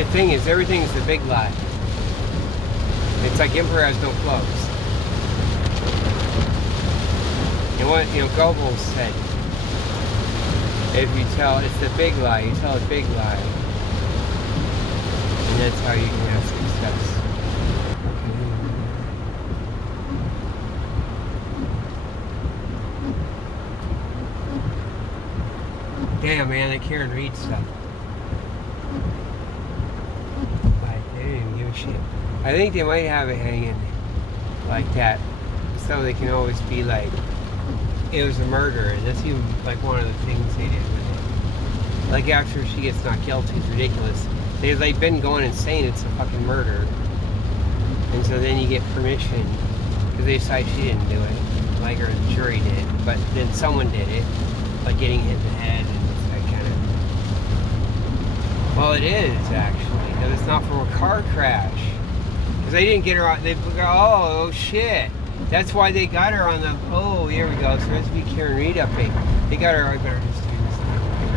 The thing is, everything is the big lie. It's like emperor has no clothes. And what, Goebbels said, if you tell, it's the big lie, you tell a big lie. And that's how you can have success. Damn, man, I can't read stuff. They didn't even give a shit. I think they might have it hanging like that, so they can always be like, it was a murder, and that's even like one of the things they did with it. Like after she gets not guilty, it's ridiculous. They've been going and saying it's a fucking murder, and so then you get permission because they decide she didn't do it, like her jury did, but then someone did it, like getting hit in the head, and it's that kind of. Well, it is actually, because it's not from a car crash. Because they didn't get her on. They go, oh shit. That's why they got her on the. Oh, here we go. So there has to be Karen Reed update. They got her. I better just do this.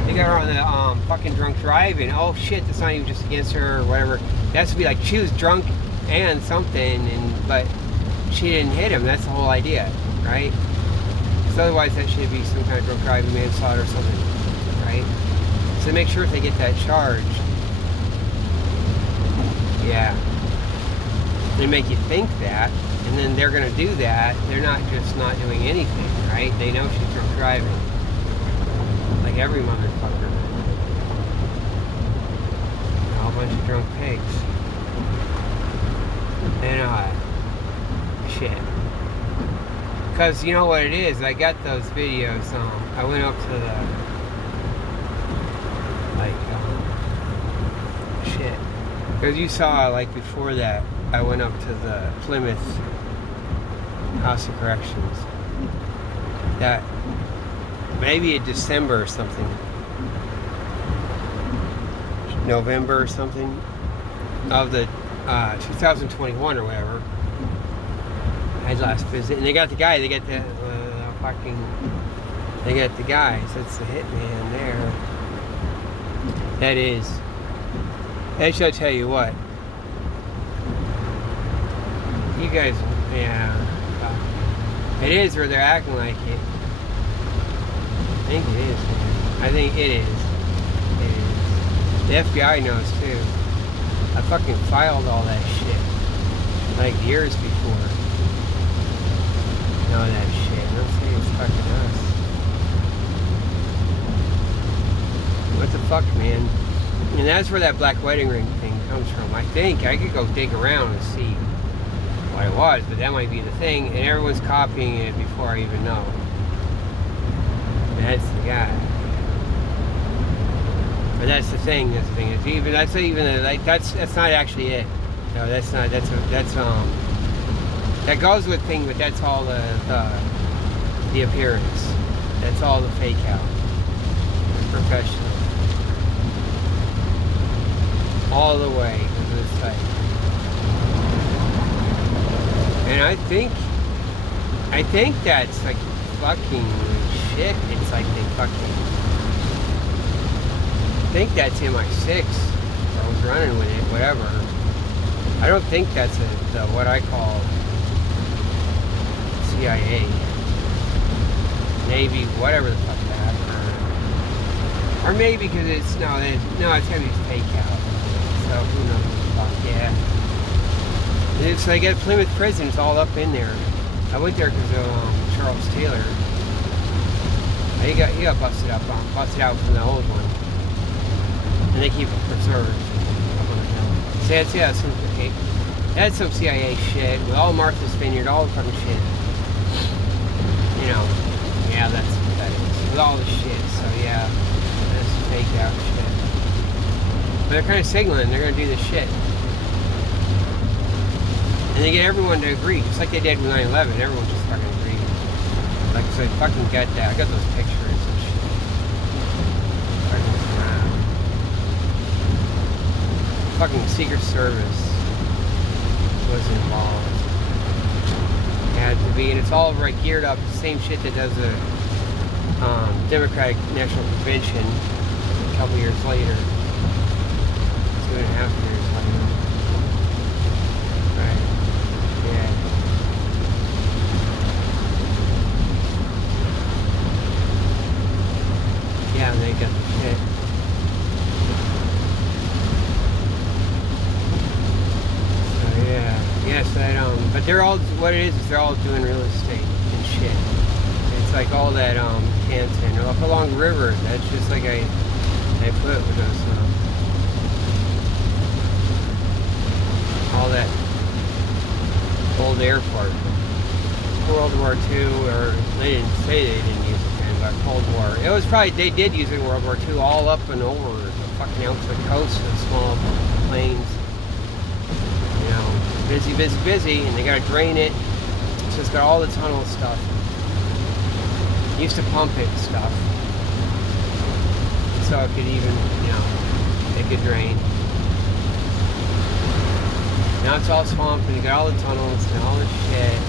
They got her on the fucking drunk driving. Oh shit, that's not even just against her or whatever. That has to be like she was drunk and something, but she didn't hit him. That's the whole idea, right? Because otherwise that should be some kind of drunk driving, manslaughter or something, right? So make sure if they get that charged. Yeah. They make you think that, and then they're going to do that. They're not just not doing anything, right? They know she's drunk driving. Like every motherfucker. A whole bunch of drunk pigs. And, shit. Because you know what it is? I got those videos, I went up to the, shit. Because you saw, like, before that, I went up to the Plymouth House of Corrections. That maybe in December or something, November or something of the 2021 or whatever. I had last visit, and they got the guy. They got the They got the guys. That's the hitman there. That is. That should tell you what. You guys, yeah. It is, or they're acting like it. I think it is. I think it is. It is. The FBI knows too. I fucking filed all that shit. Like years before. Know that shit. Don't say it's fucking us. What the fuck, man? And that's where that black wedding ring thing comes from. I think I could go dig around and see what it was, but that might be the thing, and everyone's copying it before I even know. That's the guy. But that's the thing. That's the thing. It's even. That's not even like. That's not actually it. No, that's not. That's that goes with thing, but that's all the appearance. That's all the fake out. Professional. All the way to the site. And I think that's like fucking shit. It's like they fucking. I think that's MI6. I was running with it, whatever. I don't think that's what I call CIA, Navy, whatever the fuck that. Or maybe because it's no, it's gotta be fake out. So who knows what the fuck? Yeah. So I got Plymouth Prison. It's all up in there. I went there because of Charles Taylor. He got busted out from the old one, and they keep it preserved. So that's some CIA shit with all Martha's Vineyard, all the fucking shit. You know, yeah, that's what that is with all the shit. So yeah, that's fake out shit. But they're kind of signaling they're gonna do this shit. And they get everyone to agree, just like they did with 9/11. Everyone just fucking agreed. Like I said, fucking get that. I got those pictures and shit. Fucking Secret Service was involved. It had to be, and it's all right geared up. The same shit that does the Democratic National Convention a couple years later. It's 2.5 years. Right. Yeah. Yeah, and they got the shit. So yeah. Yes, but they're all, what it is they're all doing real estate and shit. It's like all that, Canton, up along the river, that's just like I put with those, all that old airport. World War II, or they didn't say they didn't use it then, but Cold War. It was probably, they did use it in World War II, all up and over the fucking out to the coast, the small planes. You know, busy, busy, busy, and they gotta drain it. So it's got all the tunnel stuff. Used to pump it and stuff. So it could even, you know, it could drain. Now it's all swamp and you got all the tunnels and all the shit.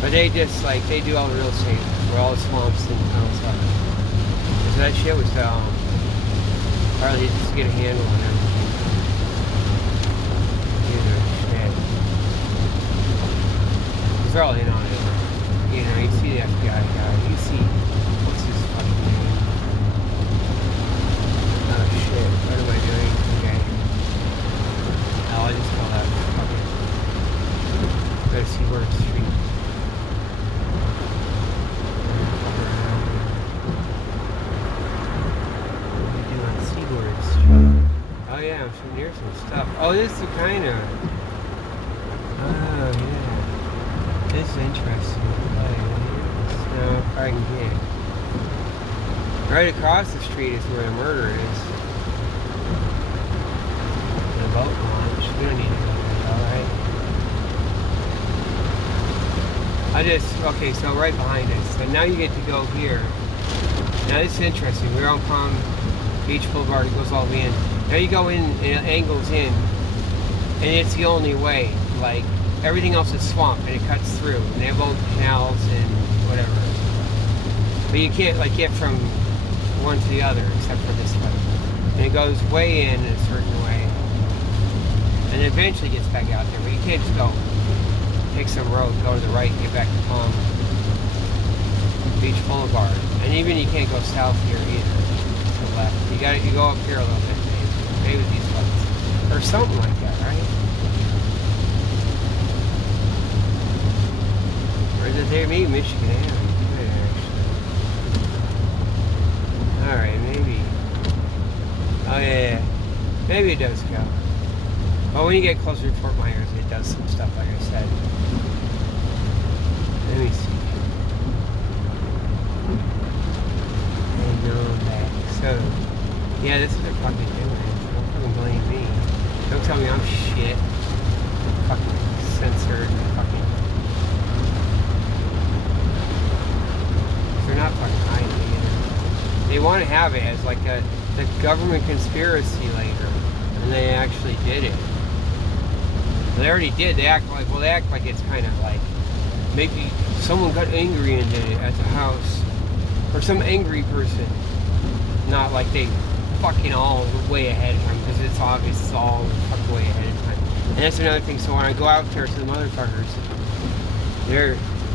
But they just like, they do all the real estate for all the swamps and tunnel stuff. So that shit was hardly just to get a handle on everything. Shit. Because they're all in on it. You know, you see the FBI guy, you see, what's his fucking name? Oh shit, what am I doing? Okay. Oh, I just call that fucking, gotta see where it's street. What are you doing? Seaward Street. Oh yeah, I'm sure near some stuff. Oh, this is kind of, oh yeah. This is interesting. Now, if I can get right across the street is where the murder is. The boat launch. We don't need to go there, alright? Okay, so right behind us. So now you get to go here. Now this is interesting. We're on Palm Beach Boulevard. It goes all the way in. Now you go in and it angles in. And it's the only way. Like, everything else is swamp and it cuts through. And they have old canals and whatever. But you can't like get from one to the other except for this way. And it goes way in a certain way. And eventually gets back out there. But you can't just go take some road, go to the right, and get back to Palm Beach Boulevard. And even you can't go south here either. To the left. You go up here a little bit, maybe these ones. Or something like that, right? Or is it there? Maybe Michigan Avenue. Alright, maybe. Oh yeah. Maybe it does go. But when you get closer to Fort Myers, it does some stuff, like I said. Let me see. I know that. So, yeah, this is what they're fucking doing. Don't fucking blame me. Don't tell me I'm shit. Fucking censored. Fucking. They're not fucking hiding it. They want to have it as like the government conspiracy later, and they actually did it. They already did. They act like it's kind of like maybe someone got angry and did it at the house, or some angry person. Not like they fucking all way ahead of time, because it's obvious it's all fucking way ahead of time. And that's another thing. So when I go out there to the motherfuckers,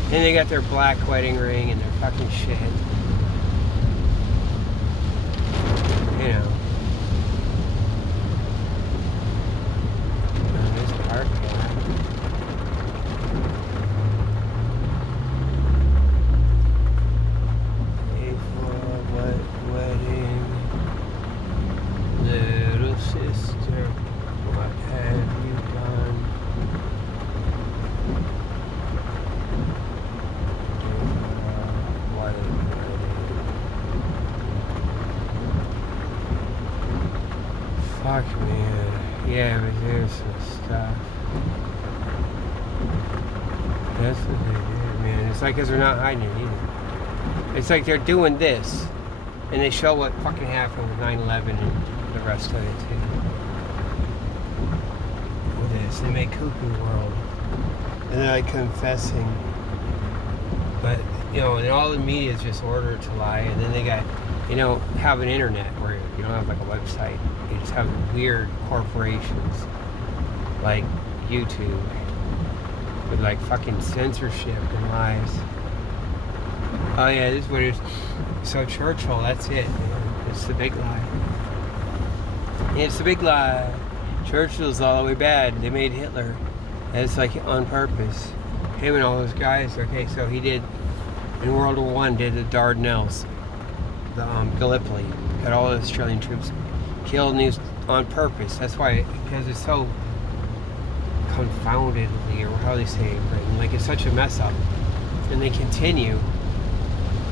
they got their black wedding ring and their fucking shit. You know. There's the park lot. Pay for what wedding? Little sister, what have you done? Fuck, man. Yeah, but there's some stuff. That's what they did, man. It's like, because they're not hiding it either. It's like they're doing this, and they show what fucking happened with 9/11 and the rest of it, too. With this, they make Cuckoo World. And they're like confessing. But you know, and all the media is just ordered to lie, and then they got, you know, have an internet where you don't have like a website. You just have weird corporations like YouTube with like fucking censorship and lies. Oh yeah, this is what it is. So Churchill, that's it, man. It's the big lie. It's the big lie. Churchill's all the way bad. They made Hitler. That's like on purpose. Him and all those guys. Okay, so he did in World War I, did the Dardanelles, the Gallipoli, got all the Australian troops killed, and he was on purpose. That's why, because it's so confoundedly, or how they say it, right? Like it's such a mess up, and they continue,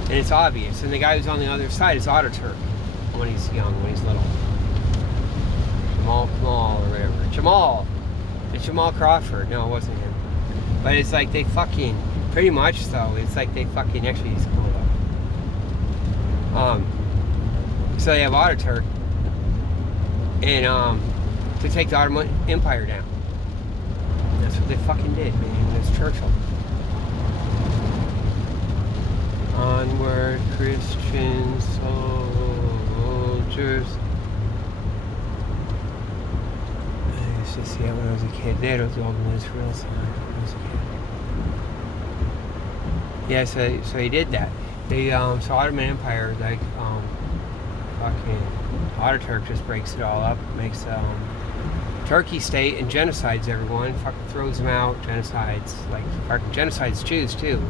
and it's obvious. And the guy who's on the other side is Ataturk when he's young, when he's little. Kamal or whatever. It's Jamal Crawford. No, it wasn't him. But it's like they fucking, pretty much though, it's like they fucking, actually he's cool though. So they have Ataturk, and to take the Ottoman Empire down. That's what they fucking did, man. It's Churchill. Onward, Christian soldiers. I used to see it when I was a kid. That was the old Israel song when I was a kid. Yeah, so he did that. They so Ottoman Empire, like fucking Ataturk just breaks it all up, makes Turkey state and genocides everyone, fucking throws them out, genocides, like fucking genocides Jews too,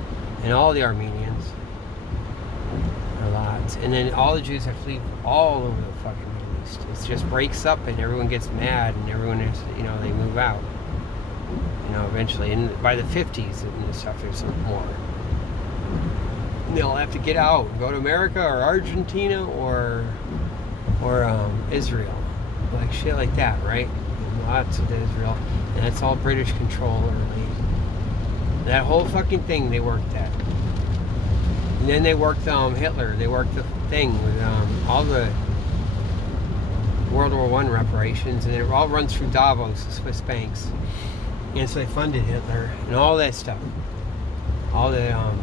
and all the Armenians. A lot. And then all the Jews have to leave all over the fucking Middle East. It just breaks up and everyone gets mad and everyone is, you know, they move out. You know, eventually. And by the 50s and stuff, there's some more. And they'll have to get out and go to America or Argentina or Israel. Like shit like that, right? And lots of Israel. And that's all British control early. That whole fucking thing they worked at. And then they worked Hitler. They worked the thing with all the World War I reparations, and it all runs through Davos, the Swiss banks. And so they funded Hitler and all that stuff. All the man,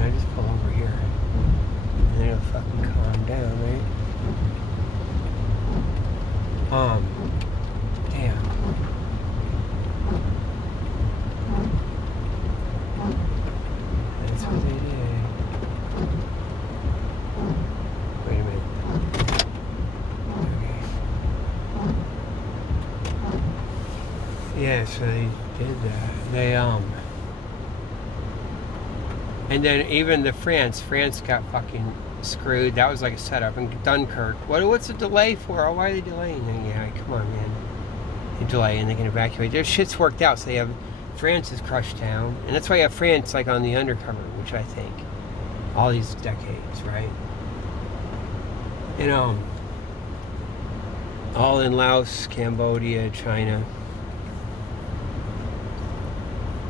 I just pull over here, and then it'll fucking calm down, right? Damn. That's what they did. Wait a minute. Okay. Yeah, so they did that. They and then even the France got fucking screwed. That was like a setup. And Dunkirk. What's the delay for? Oh, why are they delaying? Yeah, come on, man. They delay and they can evacuate. Their shit's worked out. So they have France is crushed down, and that's why you have France like on the undercover, which I think all these decades, right? And all in Laos, Cambodia, China.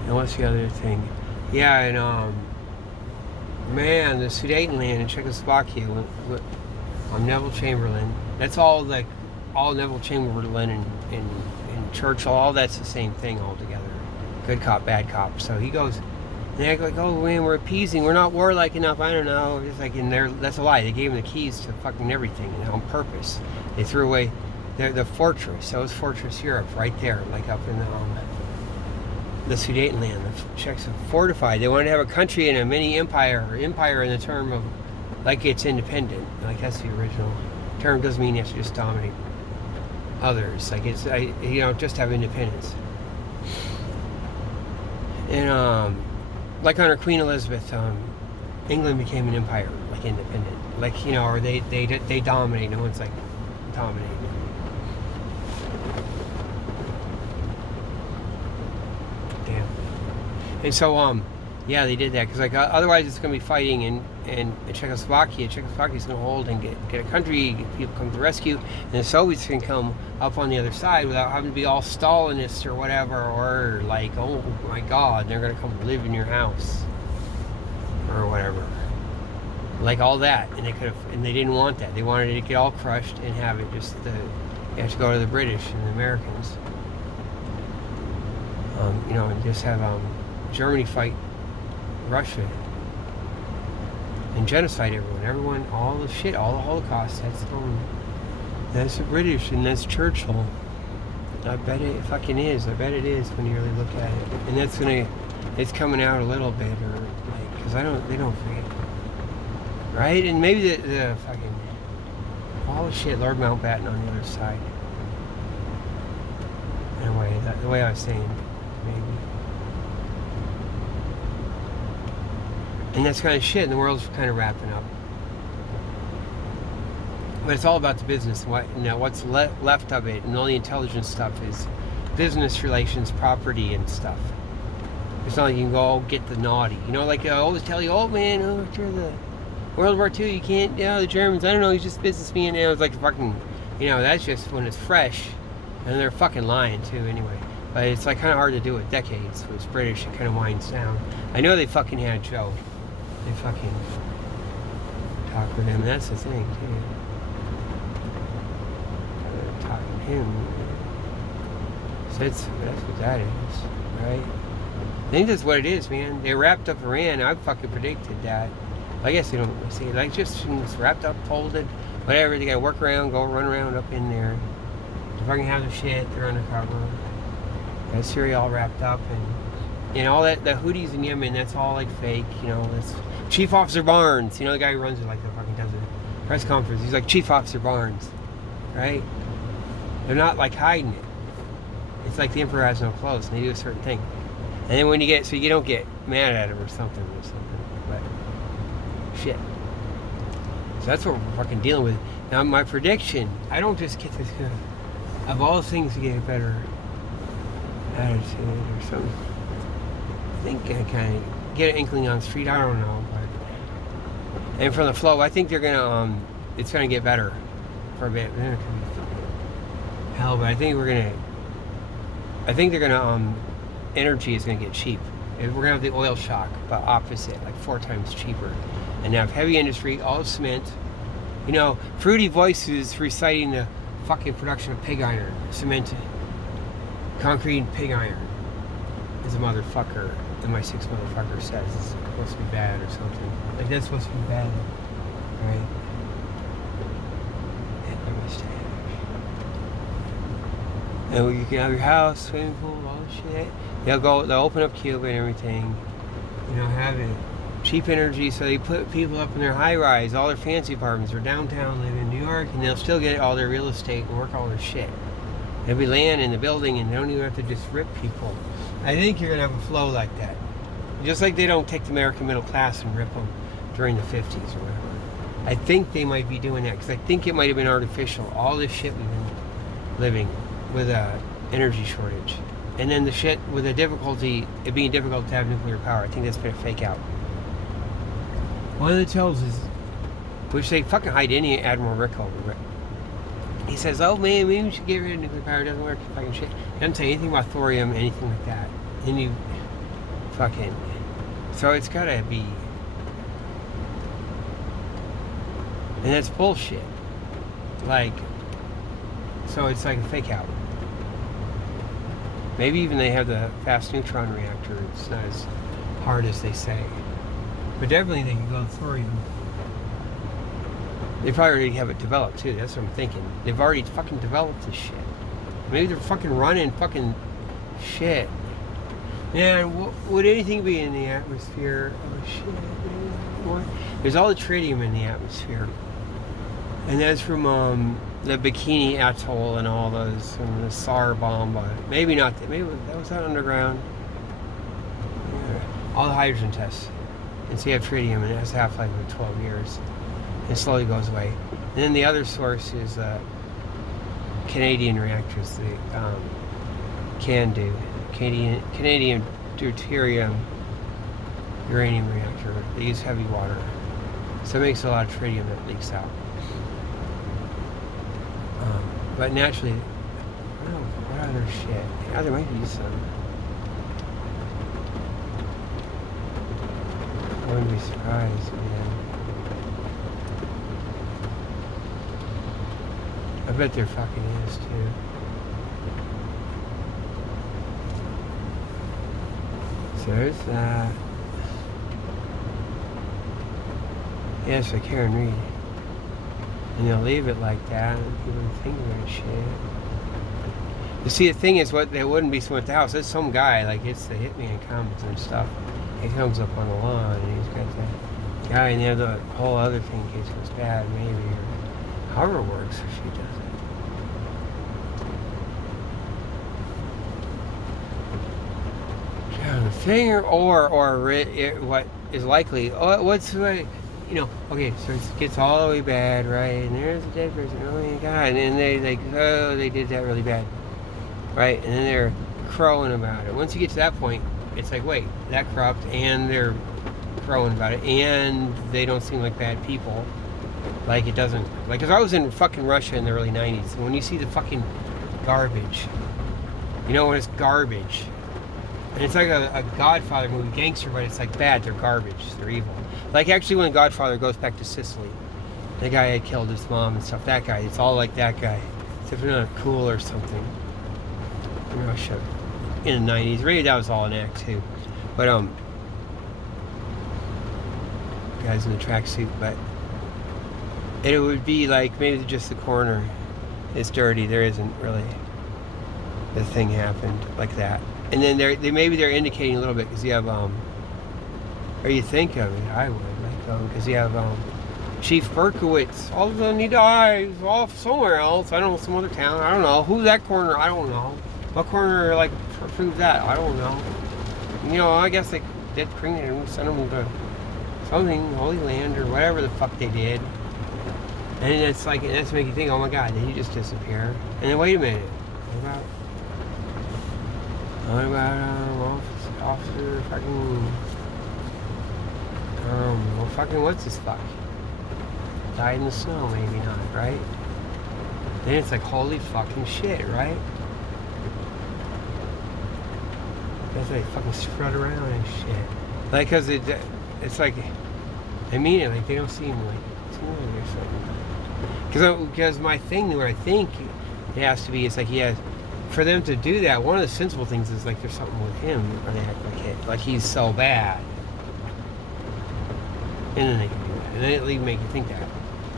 And what's the other thing? Yeah, and man, the Sudetenland in Czechoslovakia with Neville Chamberlain. That's all like all Neville Chamberlain and Churchill. All that's the same thing altogether. Good cop, bad cop. So he goes, and they act like, oh man, we're appeasing, we're not warlike enough. I don't know. It's like in there. That's a lie. They gave him the keys to fucking everything, and on purpose. They threw away the fortress. That was Fortress Europe, right there, like up in the Sudetenland. The Czechs have fortified. They wanted to have a country and a mini empire, or empire in the term of like it's independent. Like that's the original term. Doesn't mean you have to just dominate others. Like it's just have independence. And like under Queen Elizabeth, England became an empire, like independent, like or they dominate. No one's like dominating. Damn. And so yeah, they did that because like otherwise it's gonna be fighting in Czechoslovakia. Czechoslovakia's gonna hold and get a country, get people come to the rescue, and the Soviets can come up on the other side without having to be all Stalinist or whatever, or like, oh my God, they're gonna come live in your house or whatever, like all that. And they could have, and they didn't want that. They wanted it to get all crushed and have it just you have to go to the British and the Americans, and just have Germany fight Russia and genocide everyone, all the shit, all the Holocaust. That's the British, and that's Churchill. I bet it fucking is. I bet it is when you really look at it. And it's coming out a little bit, or like, because they don't forget, right? And maybe the fucking all the shit, Lord Mountbatten on the other side. In a way, the way I was saying, maybe. And that's kind of shit, and the world's kind of wrapping up. But it's all about the business. What's left of it, and all the intelligent stuff is business relations, property, and stuff. It's not like you can go get the naughty. Like I always tell you, oh man, after the World War II, you can't, the Germans, I don't know, he's just businessman. It's like fucking, that's just when it's fresh. And they're fucking lying too, anyway. But it's like kind of hard to do with decades. With British, it kind of winds down. I know they fucking had Joe. They fucking talk with him. That's the thing, too. Talking to him. So that's what that is, right? I think that's what it is, man. They wrapped up Iran. I fucking predicted that. I guess they don't say it. Like, just wrapped up, folded, whatever. They got to work around, run around up in there. They fucking have their shit. They're undercover. Got Syria all wrapped up, and all that. The Houthis in Yemen, that's all like fake. That's Chief Officer Barnes. The guy who runs it, like the fucking does a press conference. He's like Chief Officer Barnes, right? They're not like hiding it. It's like the emperor has no clothes, and they do a certain thing. And then when you don't get mad at him or something. But shit. So that's what we're fucking dealing with. Now my prediction, I don't just get this of all things to get a better attitude or something. I think I kind of get an inkling on the street. I don't know, but and from the flow, I think they're gonna it's gonna get better for a bit. Hell, but I think they're gonna energy is gonna get cheap. We're gonna have the oil shock, but opposite, like 4 times cheaper. And now heavy industry, all cement. Fruity Voices reciting the fucking production of pig iron, cement, concrete, and pig iron. Is a motherfucker. MI6 motherfucker says it's supposed to be bad or something. Like that's supposed to be bad, right? And you can have your house, swimming pool, all this shit. They'll open up Cuba and everything. Have it cheap energy, so they put people up in their high rise, all their fancy apartments, or downtown, live in New York, and they'll still get all their real estate and work all their shit. There'll be land in the building, and they don't even have to just rip people. I think you're gonna have a flow like that, just like they don't take the American middle class and rip them during the 50s or whatever. I think they might be doing that because I think it might have been artificial. All this shit we've been living with a energy shortage, and then the shit with the difficulty, it being difficult to have nuclear power. I think that's been a fake out. One of the tells is, which they fucking hide any Admiral Rickover. He says, oh man, maybe we should get rid of nuclear power. It doesn't work. Fucking shit. He doesn't say anything about thorium, anything like that. And you fucking. So it's gotta be. And that's bullshit. Like, so it's like a fake out. Maybe even they have the fast neutron reactor. It's not as hard as they say. But definitely they can go thorium. They probably already have it developed too. That's what I'm thinking. They've already fucking developed this shit. Maybe they're fucking running fucking shit. Man, would anything be in the atmosphere? Oh shit. What? There's all the tritium in the atmosphere. And that's from the Bikini Atoll and all those, and the SAR bomb. Maybe not. Maybe that was that underground. Yeah. All the hydrogen tests. And so you have tritium, and it has a half-life of 12 years. It slowly goes away. And then the other source is Canadian reactors. They can do Canadian deuterium uranium reactor. They use heavy water, so it makes a lot of tritium that leaks out. But naturally, I don't know what other shit. Yeah, there might be some. I wouldn't be surprised, man. I bet there fucking is too. So there's that. Yes, like Karen Reed. And they'll leave it like that, and people think that shit. You see, the thing is, what they wouldn't be someone at the house. It's some guy, like it's the hitman comes and stuff. He comes up on the lawn, and he's got the guy, and they have the whole other thing in case it goes bad, maybe, or however it works, if she does it. Yeah, the thing, what is likely, what's the, okay, so it gets all the way bad, right? And there's a dead person, oh my God, and then they did that really bad, right? And then they're crowing about it. Once you get to that point, it's like, wait, that corrupt, and they're crowing about it, and they don't seem like bad people. Like, it doesn't, like, because I was in fucking Russia in the early 90s, and when you see the fucking garbage, when it's garbage, and it's like a Godfather movie, gangster, but it's like bad, they're garbage, they're evil. Like, actually, when Godfather goes back to Sicily, the guy had killed his mom and stuff, that guy, it's all like that guy, except for not cool or something. In Russia, in the 90s, really, that was all an act, too. But, guys in the tracksuit, but it would be like maybe just the corner is dirty. There isn't really the thing happened like that, and then maybe they're indicating a little bit because you have or you think of it. I would like because you have Chief Berkowitz. All of a sudden he dies off somewhere else. I don't know, some other town. I don't know who's that corner. I don't know what corner like proves that. I don't know. I guess they did bring him, send him to something, Holy Land or whatever the fuck they did. And it's like, that's making you think, oh my God, did he just disappear? And then wait a minute, what about officer fucking, what's this fuck? Died in the snow, maybe not, right? Then it's like, holy fucking shit, right? It's like fucking strut around and shit. Like, cause it's like, I mean it, like they don't seem like or something. Because my thing where I think it has to be, it's like for them to do that, one of the sensible things is like there's something with him, or they act like he's so bad. And then they can do that. And then it make you think that.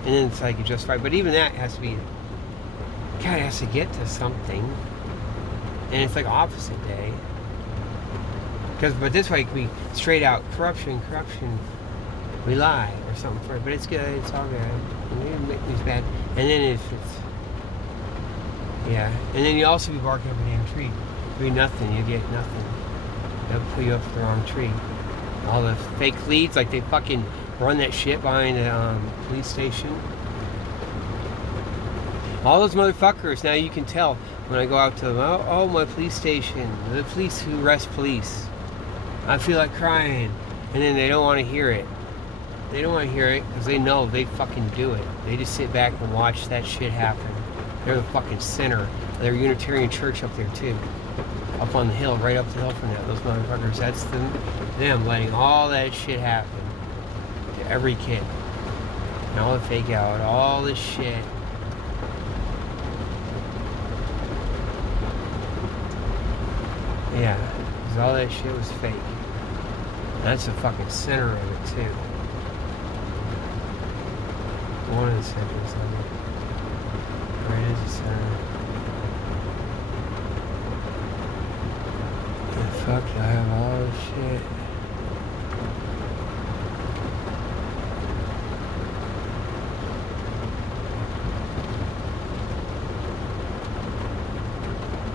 And then it's like you justified. But even that has to be, God, it has to get to something. And it's like opposite day. But this way it could be straight out corruption, we lie or something for it. But it's good, it's all good. And we make things bad. And then if it's, and then you also be barking up a damn tree. You get nothing, you get nothing. They'll put you up for the wrong tree. All the fake leads, like they fucking run that shit behind the police station. All those motherfuckers, now you can tell when I go out to them, oh my police station, the police who arrest police. I feel like crying. And then they don't want to hear it. They don't want to hear it because they know they fucking do it. They just sit back and watch that shit happen. They're the fucking center of their Unitarian church up there too. Up on the hill, right up the hill from that. Those motherfuckers, that's them letting all that shit happen to every kid. And all the fake out, all this shit. Yeah, because all that shit was fake. That's the fucking center of it too. One of the centers of it. Right, it is the center. Yeah, fuck, I have all this shit.